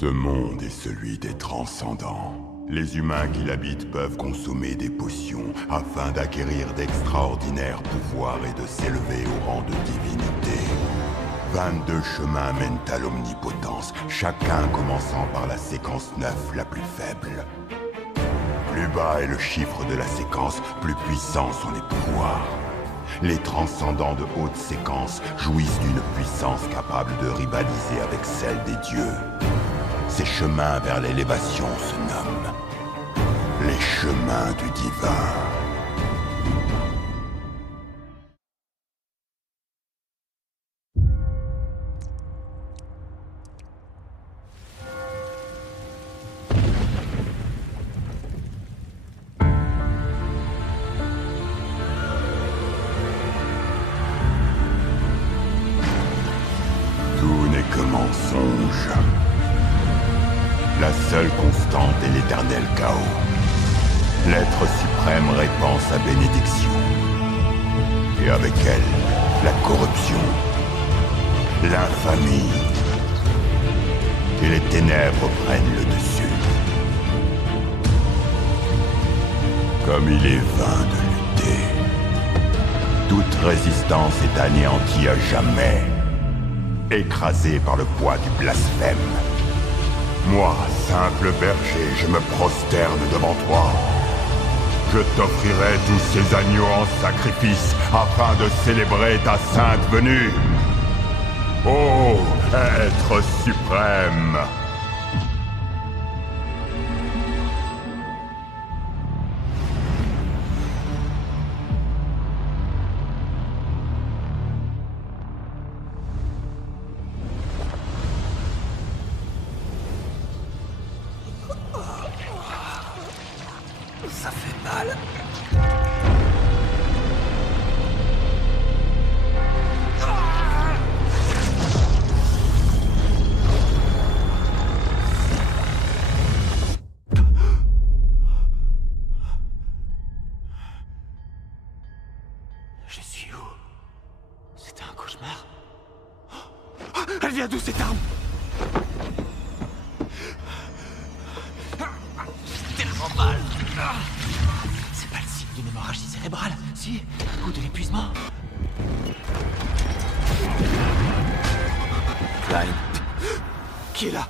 Ce monde est celui des transcendants. Les humains qui l'habitent peuvent consommer des potions afin d'acquérir d'extraordinaires pouvoirs et de s'élever au rang de divinité. 22 chemins mènent à l'omnipotence, chacun commençant par la séquence 9 la plus faible. Plus bas est le chiffre de la séquence, plus puissants sont les pouvoirs. Les transcendants de haute séquence jouissent d'une puissance capable de rivaliser avec celle des dieux. Ces chemins vers l'élévation se nomment les chemins du divin. Tout n'est que mensonge. La seule constante est l'éternel chaos. L'être suprême répand sa bénédiction. Et avec elle, la corruption, l'infamie. Et les ténèbres prennent le dessus. Comme il est vain de lutter. Toute résistance est anéantie à jamais. Écrasée par le poids du blasphème. Moi, simple berger, je me prosterne devant toi. Je t'offrirai tous ces agneaux en sacrifice afin de célébrer ta sainte venue. Ô être suprême! Ça fait mal. Je suis où? C'était un cauchemar. Elle vient d'où cette arme? J'ai tellement mal. C'est pas le signe d'une hémorragie cérébrale, si? Ou de l'épuisement? Klein. Qui est là?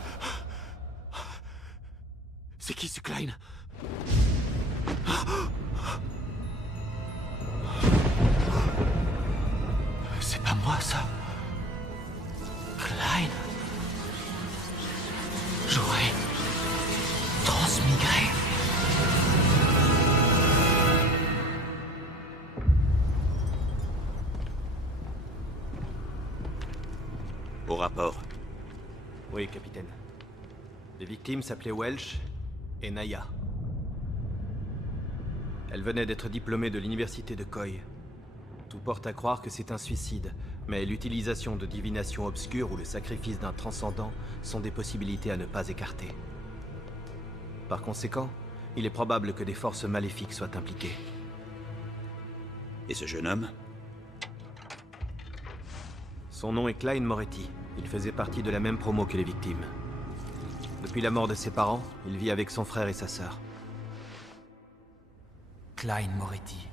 C'est qui ce Klein? C'est pas moi, ça. Klein. J'aurais transmigré. Au rapport. Oui, capitaine. Les victimes s'appelaient Welsh et Naya. Elles venaient d'être diplômées de l'université de Koy. Tout porte à croire que c'est un suicide, mais l'utilisation de divination obscure ou le sacrifice d'un transcendant sont des possibilités à ne pas écarter. Par conséquent, il est probable que des forces maléfiques soient impliquées. Et ce jeune homme? Son nom est Klein Moretti. Il faisait partie de la même promo que les victimes. Depuis la mort de ses parents, il vit avec son frère et sa sœur. Klein Moretti,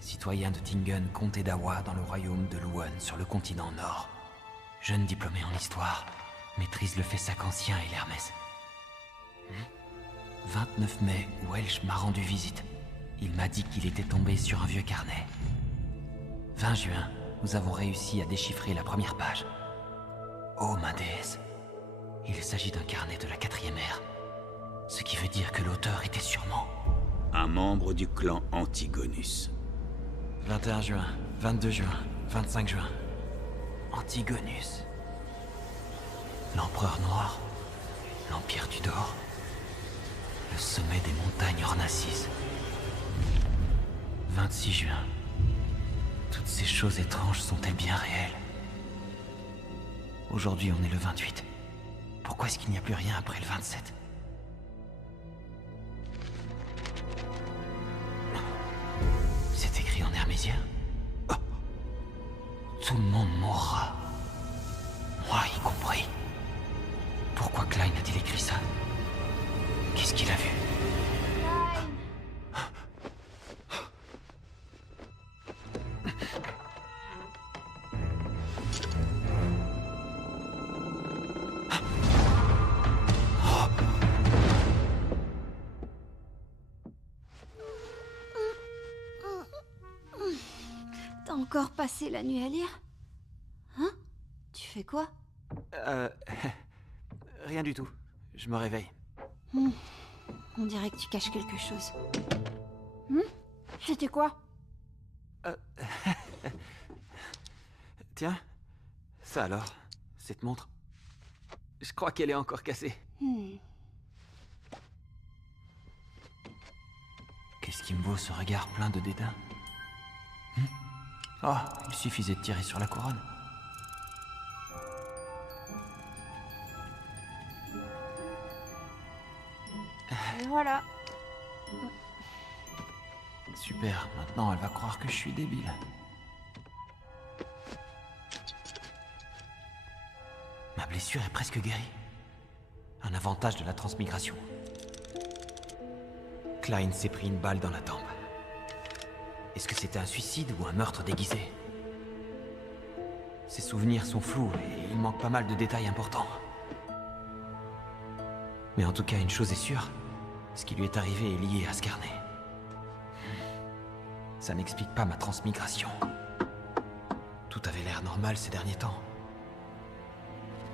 citoyen de Tingen, comté d'Awa, dans le royaume de Luan, sur le continent Nord. Jeune diplômé en histoire, maîtrise le Fessac ancien et l'Hermès. 29 mai, Welsh m'a rendu visite. Il m'a dit qu'il était tombé sur un vieux carnet. 20 juin, nous avons réussi à déchiffrer la première page. Oh, ma déesse. Il s'agit d'un carnet de la 4e ère. Ce qui veut dire que l'auteur était sûrement... Un membre du clan Antigonus. 21 juin, 22 juin, 25 juin. Antigonus. L'empereur noir. L'Empire Tudor. Le sommet des montagnes Ornassis. 26 juin. Toutes ces choses étranges sont-elles bien réelles? Aujourd'hui, on est le 28. Pourquoi est-ce qu'il n'y a plus rien après le 27? C'est écrit en hermésien. Oh. Tout le monde mourra. Moi y compris. Pourquoi Klein a-t-il a-t-il écrit ça? Qu'est-ce qu'il a vu? T'as encore passé la nuit à lire? Hein? Tu fais quoi? Rien du tout. Je me réveille. On dirait que tu caches quelque chose. C'était quoi? Tiens, ça alors, cette montre. Je crois qu'elle est encore cassée. Qu'est-ce qui me vaut ce regard plein de dédain? Oh, il suffisait de tirer sur la couronne. Et voilà. Super, maintenant elle va croire que je suis débile. Ma blessure est presque guérie. Un avantage de la transmigration. Klein s'est pris une balle dans la tempe. Est-ce que c'était un suicide ou un meurtre déguisé? Ses souvenirs sont flous et il manque pas mal de détails importants. Mais en tout cas, une chose est sûre, ce qui lui est arrivé est lié à ce carnet. Ça n'explique pas ma transmigration. Tout avait l'air normal ces derniers temps.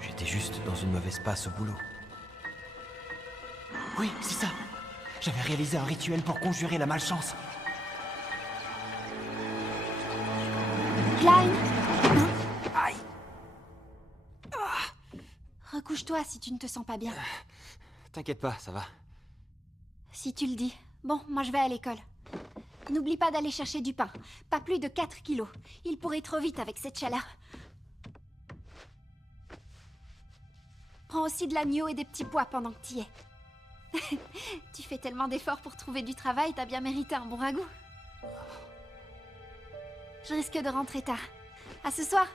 J'étais juste dans une mauvaise passe au boulot. Oui, c'est ça. J'avais réalisé un rituel pour conjurer la malchance. Klein! Aïe! Recouche-toi si tu ne te sens pas bien. T'inquiète pas, ça va. Si tu le dis. Bon, moi je vais à l'école. N'oublie pas d'aller chercher du pain. Pas plus de 4 kilos. Il pourrait trop vite avec cette chaleur. Prends aussi de l'agneau et des petits pois pendant que t'y es. Tu fais tellement d'efforts pour trouver du travail, t'as bien mérité un bon ragoût. Je risque de rentrer tard. À ce soir.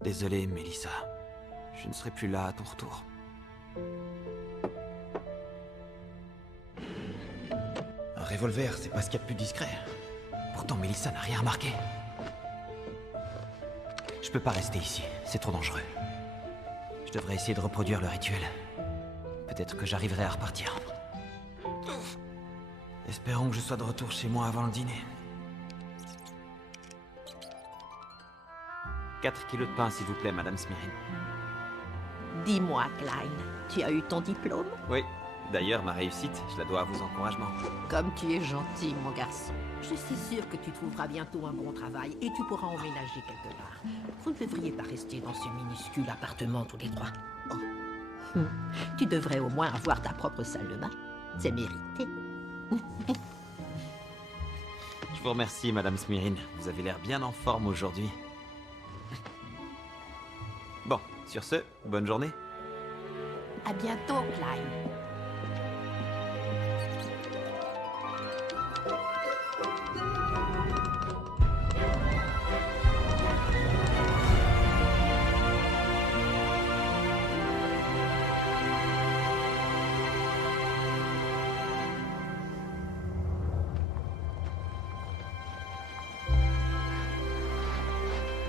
Désolé, Mélissa. Je ne serai plus là à ton retour. Un revolver, c'est pas ce qu'il y a de plus discret. Pourtant, Mélissa n'a rien remarqué. Je peux pas rester ici, c'est trop dangereux. Je devrais essayer de reproduire le rituel. Peut-être que j'arriverai à repartir. Espérons que je sois de retour chez moi avant le dîner. 4 kilos de pain, s'il vous plaît, Madame Smirin. Dis-moi, Klein, tu as eu ton diplôme? Oui, d'ailleurs, ma réussite, je la dois à vos encouragements. Comme tu es gentil, mon garçon. Je suis sûre que tu trouveras bientôt un bon travail et tu pourras emménager quelque part. Vous ne devriez pas rester dans ce minuscule appartement tous les trois. Oh. Tu devrais au moins avoir ta propre salle de bain. C'est mérité. Je vous remercie, Madame Smirin. Vous avez l'air bien en forme aujourd'hui. Bon, sur ce, bonne journée. À bientôt, Klein.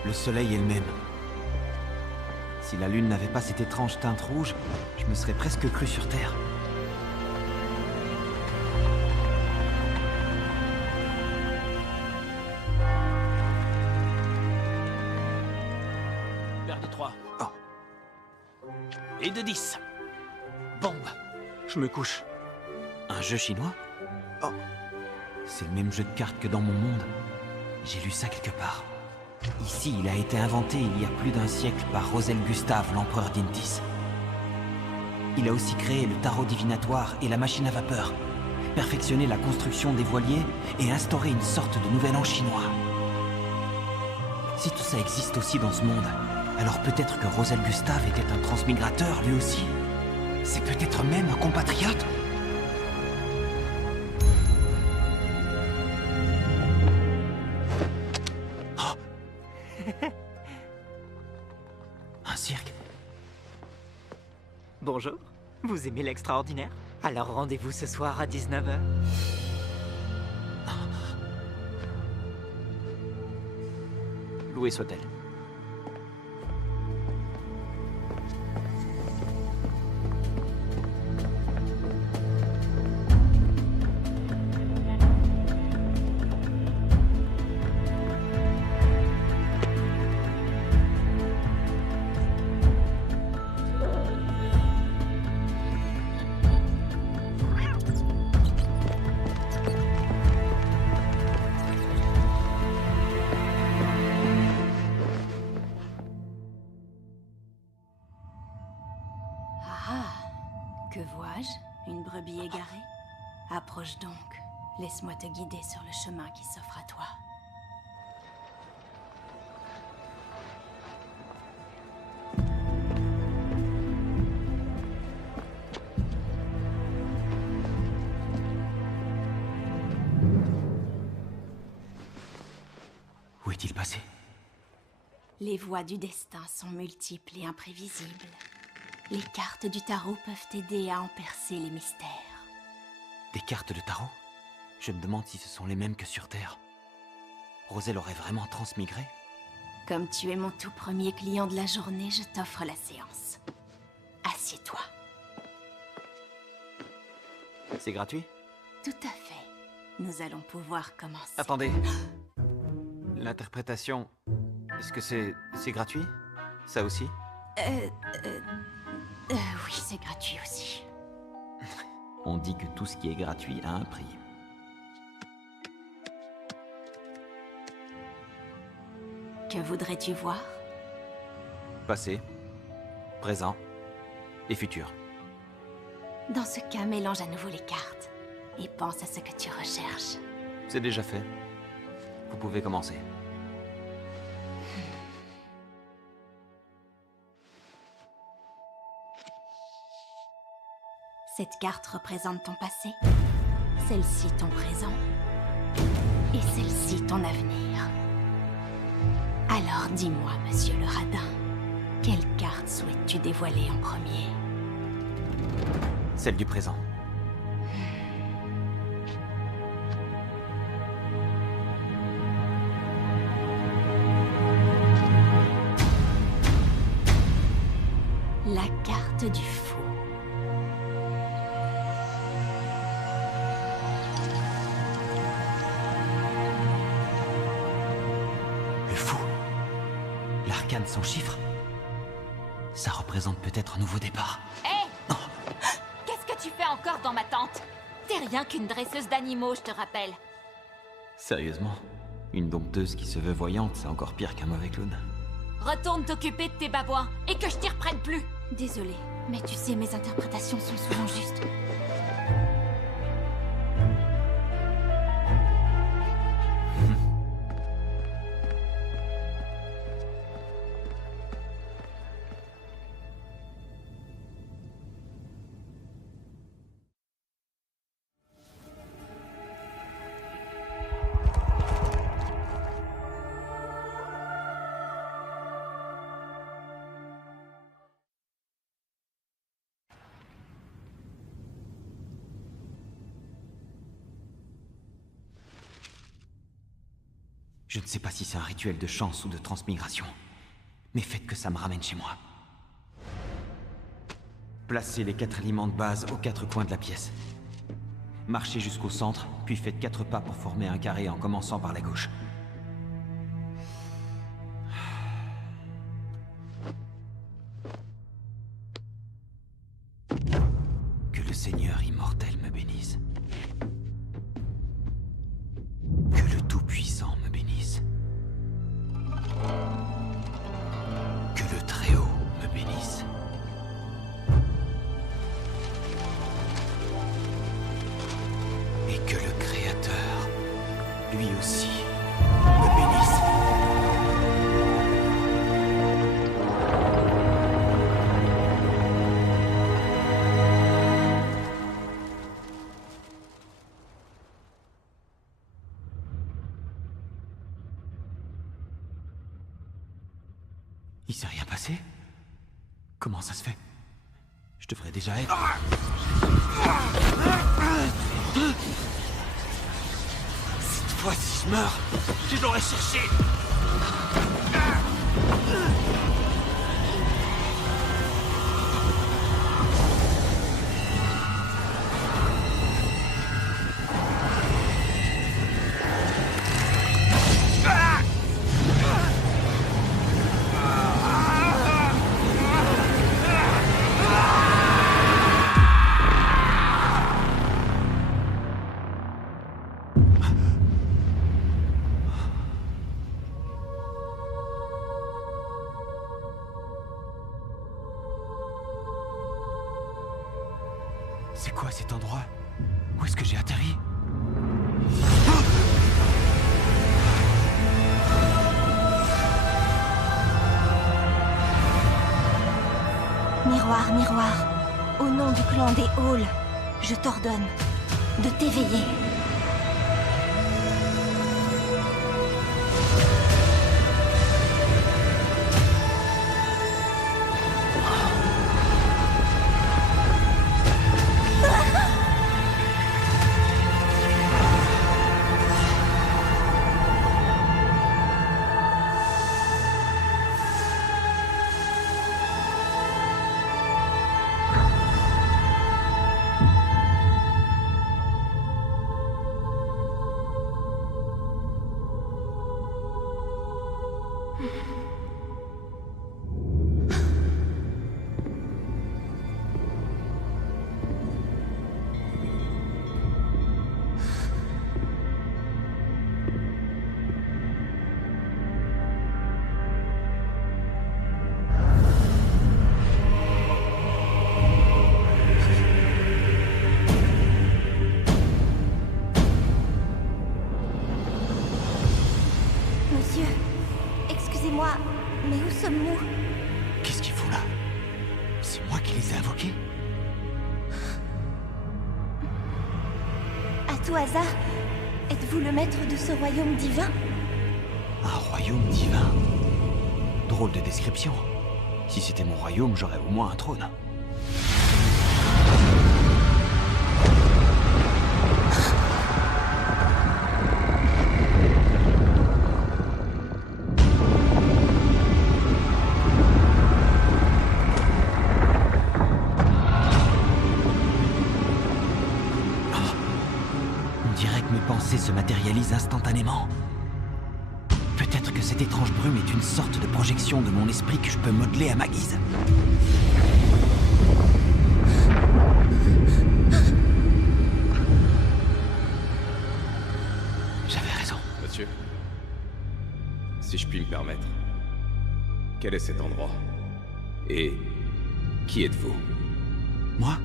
Le soleil est le même. Si la lune n'avait pas cette étrange teinte rouge, je me serais presque cru sur Terre. Paire de 3. Oh. Et de 10. Bombe. Je me couche. Un jeu chinois? Oh. C'est le même jeu de cartes que dans mon monde. J'ai lu ça quelque part. Ici, il a été inventé il y a plus d'un siècle par Rosel Gustave, l'empereur d'Intis. Il a aussi créé le tarot divinatoire et la machine à vapeur, perfectionné la construction des voiliers et instauré une sorte de nouvel an chinois. Si tout ça existe aussi dans ce monde, alors peut-être que Rosel Gustave était un transmigrateur lui aussi. C'est peut-être même un compatriote. Bonjour. Vous aimez l'extraordinaire? Alors rendez-vous ce soir à 19h. Loué soit-elle. Que vois-je? Une brebis égarée? Approche donc. Laisse-moi te guider sur le chemin qui s'offre à toi. Où est-il passé? Les voies du destin sont multiples et imprévisibles. Les cartes du tarot peuvent t'aider à en percer les mystères. Des cartes de tarot? Je me demande si ce sont les mêmes que sur Terre. Roselle aurait vraiment transmigré? Comme tu es mon tout premier client de la journée, je t'offre la séance. Assieds-toi. C'est gratuit? Tout à fait. Nous allons pouvoir commencer. Attendez. L'interprétation... Est-ce que c'est gratuit? Ça aussi? Oui, c'est gratuit aussi. On dit que tout ce qui est gratuit a un prix. Que voudrais-tu voir? Passé, présent et futur. Dans ce cas, mélange à nouveau les cartes. Et pense à ce que tu recherches. C'est déjà fait. Vous pouvez commencer. Cette carte représente ton passé, celle-ci ton présent, et celle-ci ton avenir. Alors dis-moi, monsieur le radin, quelle carte souhaites-tu dévoiler en premier? Celle du présent. La carte du fou. Le fou. L'arcane sans chiffre. Ça représente peut-être un nouveau départ. Hé! Qu'est-ce que tu fais encore dans ma tente? T'es rien qu'une dresseuse d'animaux, je te rappelle. Sérieusement? Une dompteuse qui se veut voyante, c'est encore pire qu'un mauvais clown. Retourne t'occuper de tes babouins et que je t'y reprenne plus. Désolée, mais tu sais, mes interprétations sont souvent justes. Je ne sais pas si c'est un rituel de chance ou de transmigration, mais faites que ça me ramène chez moi. Placez les 4 aliments de base aux 4 coins de la pièce. Marchez jusqu'au centre, puis faites 4 pas pour former un carré en commençant par la gauche. Que le Seigneur immortel me bénisse. Que le Tout-Puissant me bénisse. Que le Très-Haut me bénisse. Et que le Créateur, lui aussi, me bénisse. Il s'est rien passé? Comment ça se fait? Je devrais déjà être... Cette fois, si je meurs, je l'aurais cherché. C'est quoi cet endroit? Où est-ce que j'ai atterri? Miroir, miroir, au nom du clan des Halls, je t'ordonne de t'éveiller. Monsieur, excusez-moi, mais où sommes-nous? Qu'est-ce qu'il faut là? C'est moi qui les ai invoqués? À tout hasard, êtes-vous le maître de ce royaume divin? Un royaume divin? Drôle de description. Si c'était mon royaume, j'aurais au moins un trône. Se matérialise instantanément. Peut-être que cette étrange brume est une sorte de projection de mon esprit que je peux modeler à ma guise. J'avais raison. Monsieur, si je puis me permettre, quel est cet endroit? Et qui êtes-vous? Moi?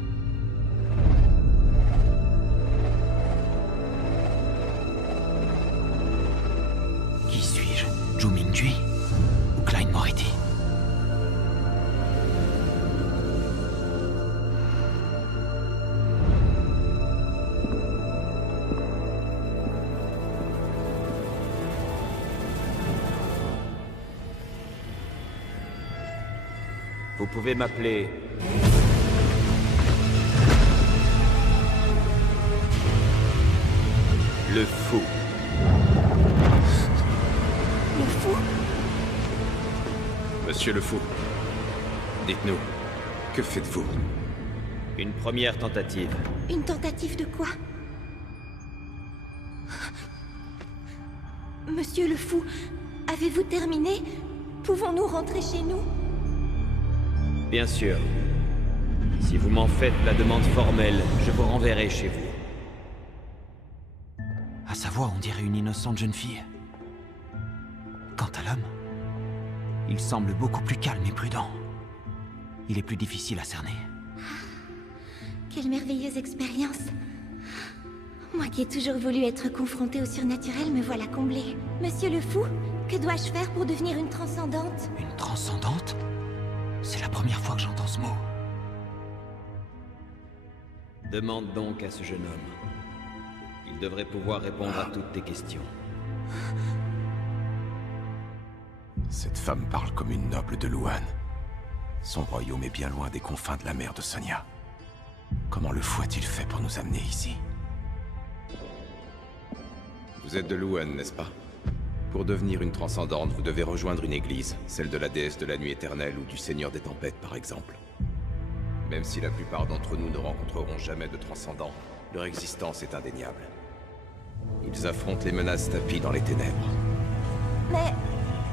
Qui suis-je? Zhu Mingjui? Ou Klein Moretti? Vous pouvez m'appeler... Le Fou. Le Fou? Monsieur le Fou, dites-nous, que faites-vous? Une première tentative. Une tentative de quoi? Monsieur le Fou, avez-vous terminé? Pouvons-nous rentrer chez nous? Bien sûr. Si vous m'en faites la demande formelle, je vous renverrai chez vous. À sa voix, on dirait une innocente jeune fille. Quant à l'homme, il semble beaucoup plus calme et prudent. Il est plus difficile à cerner. Quelle merveilleuse expérience. Moi qui ai toujours voulu être confrontée au surnaturel, me voilà comblée. Monsieur le Fou, que dois-je faire pour devenir une transcendante? Une transcendante? C'est la première fois que j'entends ce mot. Demande donc à ce jeune homme. Il devrait pouvoir répondre à toutes tes questions. Cette femme parle comme une noble de Luan. Son royaume est bien loin des confins de la mer de Sonia. Comment le fou a-t-il fait pour nous amener ici? Vous êtes de Luan, n'est-ce pas? Pour devenir une transcendante, vous devez rejoindre une église, celle de la déesse de la nuit éternelle ou du seigneur des tempêtes, par exemple. Même si la plupart d'entre nous ne rencontreront jamais de transcendants, leur existence est indéniable. Ils affrontent les menaces tapies dans les ténèbres. Mais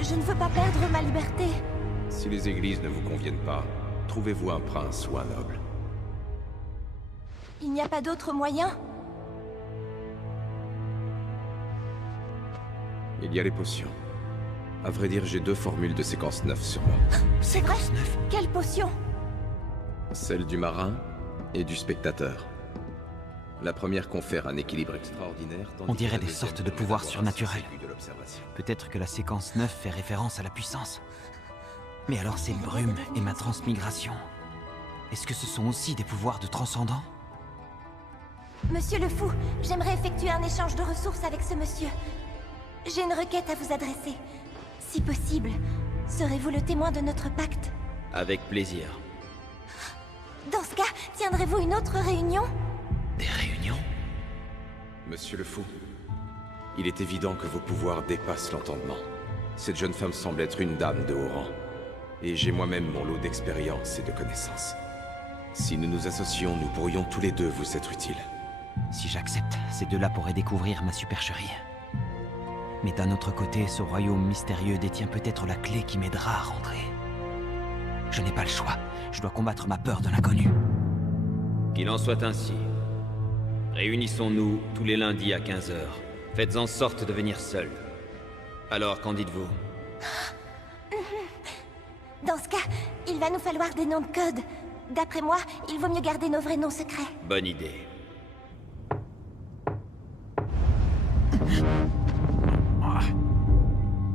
je ne veux pas perdre ma liberté. Si les églises ne vous conviennent pas, trouvez-vous un prince ou un noble. Il n'y a pas d'autre moyen? Il y a les potions. À vrai dire, j'ai 2 formules de séquence 9 sur moi. C'est vrai? Quelle potion? Celle du marin et du spectateur. La première confère un équilibre extraordinaire. On dirait des sortes de pouvoirs surnaturels. Peut-être que la séquence 9 fait référence à la puissance. Mais alors ces brumes et ma transmigration, est-ce que ce sont aussi des pouvoirs de transcendant? Monsieur le Fou, j'aimerais effectuer un échange de ressources avec ce monsieur. J'ai une requête à vous adresser. Si possible, serez-vous le témoin de notre pacte? Avec plaisir. Dans ce cas, tiendrez-vous une autre réunion? Des réunions? Monsieur le Fou, il est évident que vos pouvoirs dépassent l'entendement. Cette jeune femme semble être une dame de haut rang. Et j'ai moi-même mon lot d'expérience et de connaissances. Si nous nous associons, nous pourrions tous les deux vous être utiles. Si j'accepte, ces deux-là pourraient découvrir ma supercherie. Mais d'un autre côté, ce royaume mystérieux détient peut-être la clé qui m'aidera à rentrer. Je n'ai pas le choix. Je dois combattre ma peur de l'inconnu. Qu'il en soit ainsi. Réunissons-nous tous les lundis à 15h. Faites en sorte de venir seul. Alors, qu'en dites-vous? Dans ce cas, il va nous falloir des noms de code. D'après moi, il vaut mieux garder nos vrais noms secrets. Bonne idée.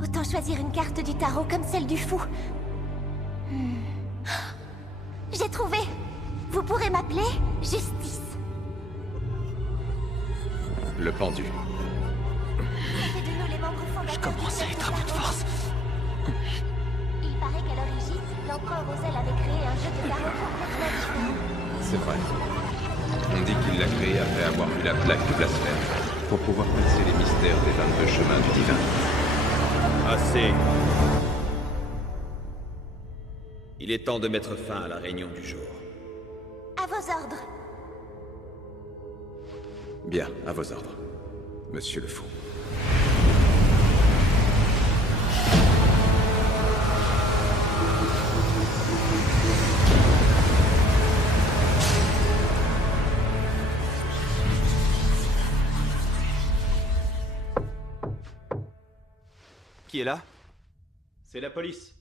Autant choisir une carte du tarot comme celle du fou. J'ai trouvé! Vous pourrez m'appeler Justice. Le pendu. C'est de nous les membres fondateurs. Je commence à être à bout de force. Il paraît qu'à l'origine, l'empereur Rosel avait créé un jeu de tarot complètement différent. C'est vrai. On dit qu'il l'a créé après avoir vu la plaque du blasphème, pour pouvoir passer les mystères des 22 chemins du divin. Assez. Il est temps de mettre fin à la réunion du jour. À vos ordres. Bien, à vos ordres, Monsieur le Fou. Qui est là? C'est la police.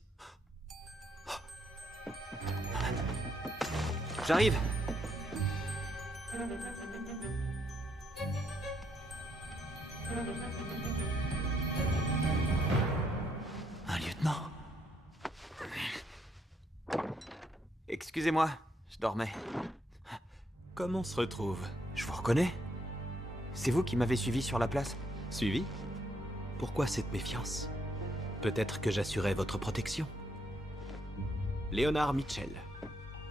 J'arrive. Un lieutenant? Excusez-moi, je dormais. Comment on se retrouve? Je vous reconnais? C'est vous qui m'avez suivi sur la place? Suivi? Pourquoi cette méfiance? Peut-être que j'assurais votre protection. Léonard Mitchell,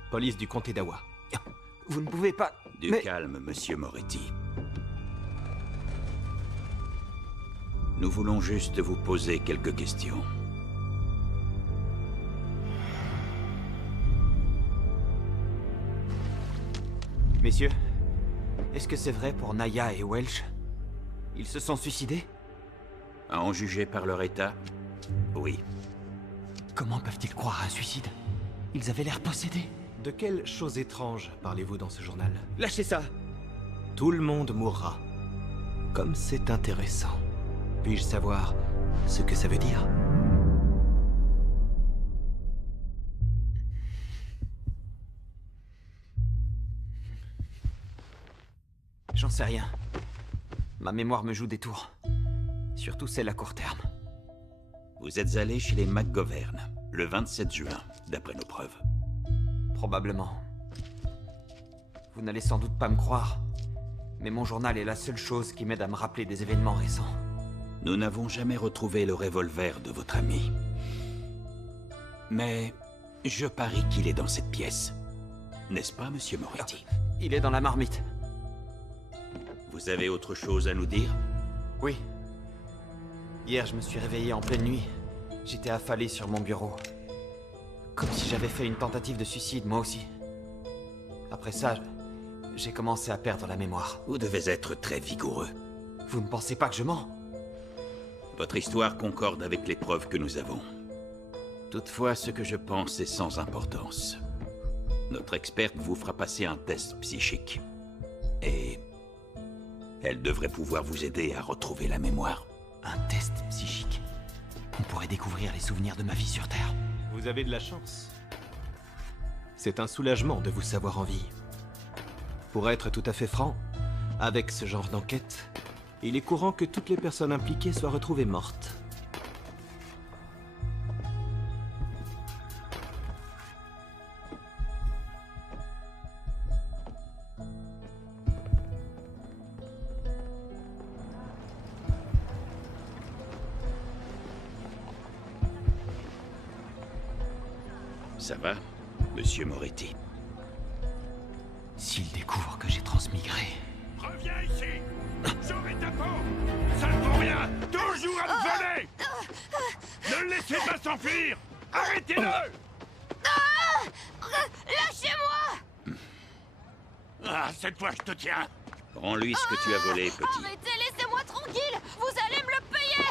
police du comté d'Awa. Vous ne pouvez pas... Du calme, monsieur Moretti. Nous voulons juste vous poser quelques questions. Messieurs, est-ce que c'est vrai pour Naya et Welch? Ils se sont suicidés? À en juger par leur état, oui. Comment peuvent-ils croire à un suicide? Ils avaient l'air possédés. De quelles choses étranges parlez-vous dans ce journal? Lâchez ça! Tout le monde mourra. Comme c'est intéressant. Puis-je savoir ce que ça veut dire? J'en sais rien. Ma mémoire me joue des tours. Surtout celle à court terme. Vous êtes allé chez les McGovern, le 27 juin, d'après nos preuves. Probablement. Vous n'allez sans doute pas me croire, mais mon journal est la seule chose qui m'aide à me rappeler des événements récents. Nous n'avons jamais retrouvé le revolver de votre ami. Mais Je parie qu'il est dans cette pièce. N'est-ce pas, monsieur Moretti? Il est dans la marmite. Vous avez autre chose à nous dire? Oui. Hier, je me suis réveillé en pleine nuit. J'étais affalé sur mon bureau. Comme si j'avais fait une tentative de suicide, moi aussi. Après ça, j'ai commencé à perdre la mémoire. Vous devez être très vigoureux. Vous ne pensez pas que je mens? Votre histoire concorde avec les preuves que nous avons. Toutefois, ce que je pense est sans importance. Notre experte vous fera passer un test psychique. Et elle devrait pouvoir vous aider à retrouver la mémoire. Un test psychique? On pourrait découvrir les souvenirs de ma vie sur Terre. Vous avez de la chance. C'est un soulagement de vous savoir en vie. Pour être tout à fait franc, avec ce genre d'enquête, il est courant que toutes les personnes impliquées soient retrouvées mortes. Ça va, monsieur Moretti? S'il découvre que j'ai transmigré... Reviens ici! J'aurai ta peau! Ça ne vaut rien! Toujours à me voler! Ne le laissez pas s'enfuir! Arrêtez-le! Lâchez-moi! Ah, cette fois je te tiens! Rends-lui ce que tu as volé, petit. Arrêtez, laissez-moi tranquille! Vous allez me le payer!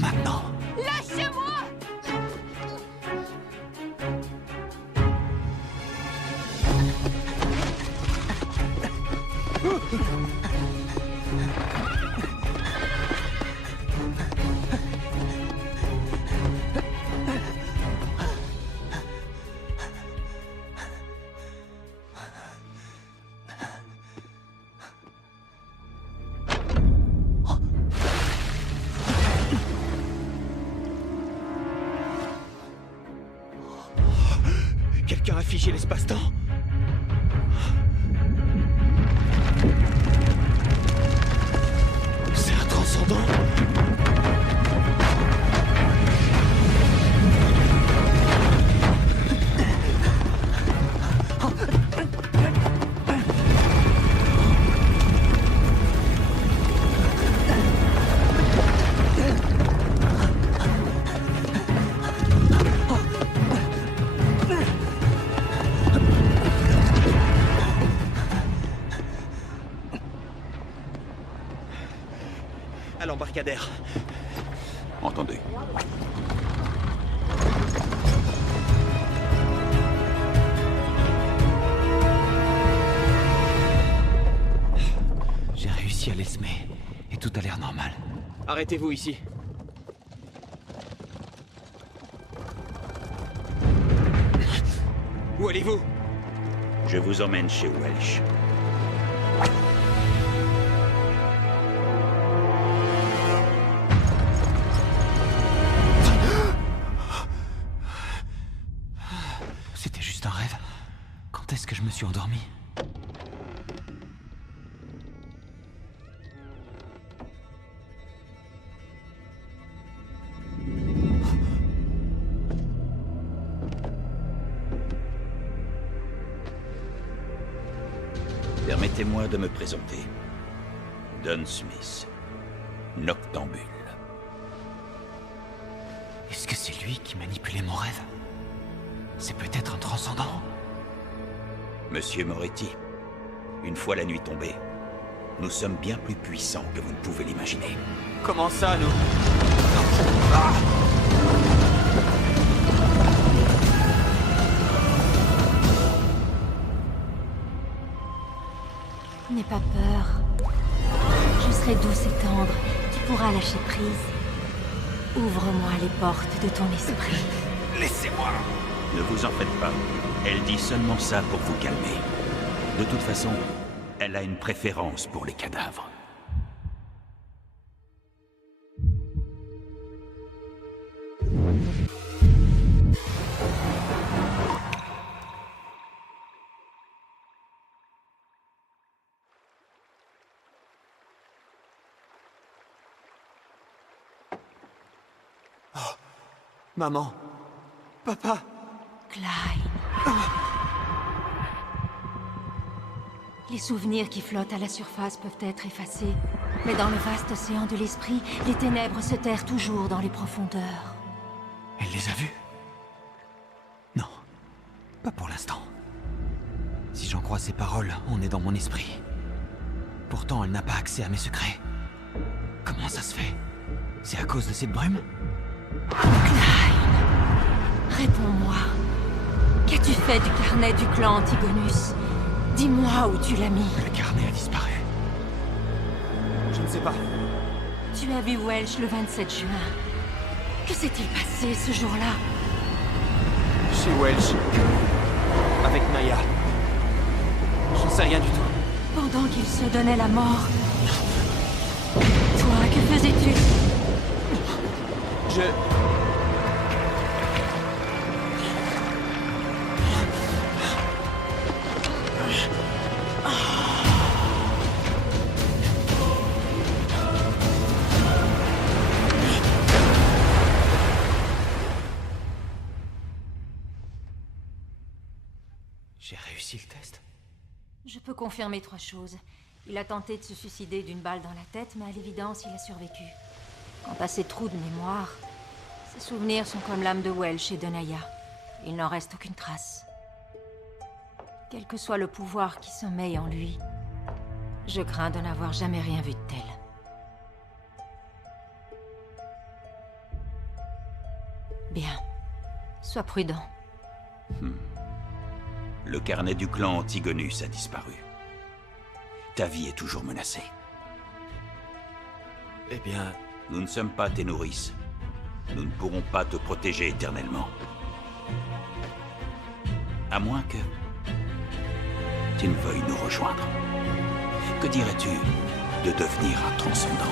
Maintenant! Lâchez-moi! Quelqu'un a figé l'espace-temps? C'est un transcendant? À l'embarcadère. Entendez. J'ai réussi à l'esmer, et tout a l'air normal. Arrêtez-vous ici. Où allez-vous? Je vous emmène chez Welsh. C'était juste un rêve. Quand est-ce que je me suis endormi? Permettez-moi de me présenter. Don Smith, noctambule. Est-ce que c'est lui qui manipulait mon rêve? C'est peut-être un transcendant? Monsieur Moretti, une fois la nuit tombée, nous sommes bien plus puissants que vous ne pouvez l'imaginer. Comment ça, nous? N'aie pas peur. Je serai douce et tendre. Tu pourras lâcher prise. Ouvre-moi les portes de ton esprit. Laissez-moi! Ne vous en faites pas. Elle dit seulement ça pour vous calmer. De toute façon, elle a une préférence pour les cadavres. Maman. Papa. Clyde. Les souvenirs qui flottent à la surface peuvent être effacés, mais dans le vaste océan de l'esprit, les ténèbres se terrent toujours dans les profondeurs. Elle les a vus? Non, pas pour l'instant. Si j'en crois ses paroles, on est dans mon esprit. Pourtant, elle n'a pas accès à mes secrets. Comment ça se fait? C'est à cause de cette brume? Clyde, réponds-moi. Qu'as-tu fait du carnet du clan Antigonus? Dis-moi où tu l'as mis. Le carnet a disparu. Je ne sais pas. Tu as vu Welch le 27 juin. Que s'est-il passé ce jour-là? Chez Welch. Avec Naya. J'en sais rien du tout. Pendant qu'il se donnait la mort. Toi, que faisais-tu? J'ai réussi le test. Je peux confirmer 3 choses. Il a tenté de se suicider d'une balle dans la tête, mais à l'évidence, il a survécu. Quant à ses trous de mémoire, ses souvenirs sont comme l'âme de Welch et de Naya. Il n'en reste aucune trace. Quel que soit le pouvoir qui sommeille en lui, je crains de n'avoir jamais rien vu de tel. Bien. Sois prudent. Le carnet du clan Antigonus a disparu. Ta vie est toujours menacée. Eh bien... Nous ne sommes pas tes nourrices. Nous ne pourrons pas te protéger éternellement. À moins que... tu ne veuilles nous rejoindre. Que dirais-tu de devenir un transcendant?